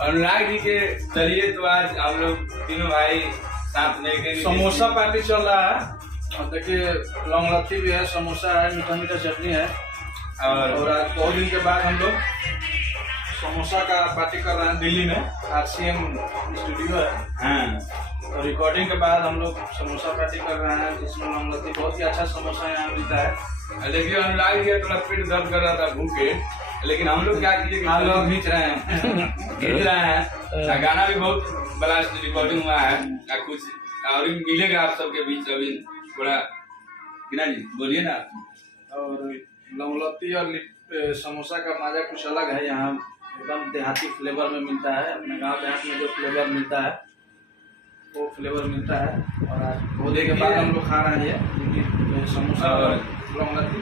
अनुराग जी के चलिए तो आज हम लोग तीनों भाई साथ में समोसा पार्टी चल रहा है। और देखिए लौंग लत्ती भी है, समोसा है, मीठा मीठा चटनी है। और आज बहुत दिन के बाद हम लोग समोसा का पार्टी कर रहे हैं दिल्ली में। RCM स्टूडियो है। हाँ तो रिकॉर्डिंग के बाद हम लोग समोसा पार्टी कर रहे हैं, जिसमें लौंग लत्ती बहुत ही अच्छा समोसा यहाँ मिलता है। देखिए अनुराग जी का थोड़ा पेट दर्द कर रहा था भूखे, लेकिन हम लोग क्या किए हम लोग खींच रहे हैं खींच रहे हैं। गाना भी बहुत ब्लास्ट रिकॉर्डिंग हुआ है। कुछ और भी मिलेगा आप सबके बीच अभी थोड़ा। किना जी बोलिए ना। और लौंग लत्ती और समोसा का मजा कुछ अलग है। यहाँ एकदम देहाती फ्लेवर में मिलता है। अपने गांव देहात में जो फ्लेवर मिलता है वो फ्लेवर मिलता है। और आज बहुत देर के बाद हम लोग खा रहे हैं ये समोसा और लौंग लत्ती।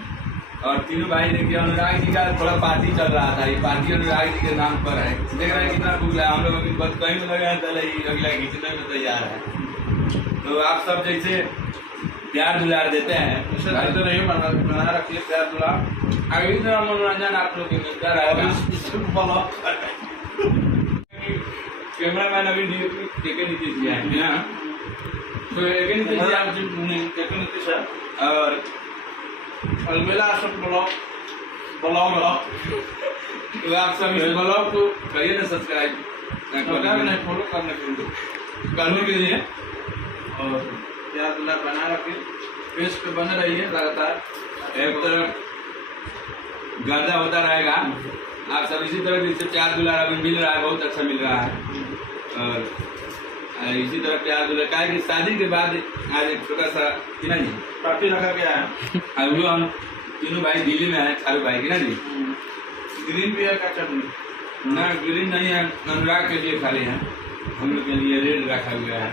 और तीनों भाई देखिए अनुराग जी का थोड़ा पार्टी चल रहा था। ये पार्टी अनुराग जी के नाम पर है। देख रहे हैं कितना भूख लगा। हम लोग अभी बस कहीं में लगे हैं, चले अगला खींचने में तैयार है। तो आप सब जैसे प्यार दुलार देते हैं इसे देते रहिए, बना रखिए प्यार दुलार। अभी तरह मनोरंजन आप लोग के मिलता रहेगा। कैमरा मैन अभी टेके नीतीश जी आए हैं। तो टेके नीतीश नीतीश है और अलमेला सब ब्लॉग तो आप सब इस ब्लॉग को करिए ना सब्सक्राइब नहीं फॉलो करने के लिए। और प्यार दुलार बना रखिए, पेज पे बने रहिए लगातार। एक तरफ गर्दा होता रहेगा। आप सब इसी तरह से प्यार दुलार अभी मिल रहा है, बहुत अच्छा मिल रहा है। और इसी तरह प्यार दुलार क्या है कि शादी के बाद आज एक छोटा सा किना जी पार्टी रखा गया है। अब हम तीनों भाई दिल्ली में है, चारों भाई किना जी। ग्रीन भी है क्या चटनी? ना ग्रीन नहीं है, अनुराग के लिए खाली है। हम लोग के लिए रेड रखा हुआ है।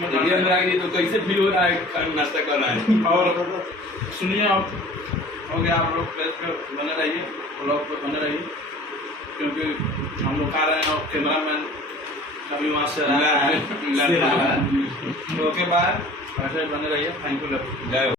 देखिए अनुराग जी तो कैसे फील हो रहा है नाश्ता कर रहा है। और सुनिए आप हो गया, आप लोग प्लेस पे बने रहिए, ब्लॉग पे बने रहिए, क्योंकि हम लोग खा रहे हैं और कैमरा मैन अभी वहाँ से आ रहा है। तो ओके बाय, ऐसे बने रहिए। Thank you.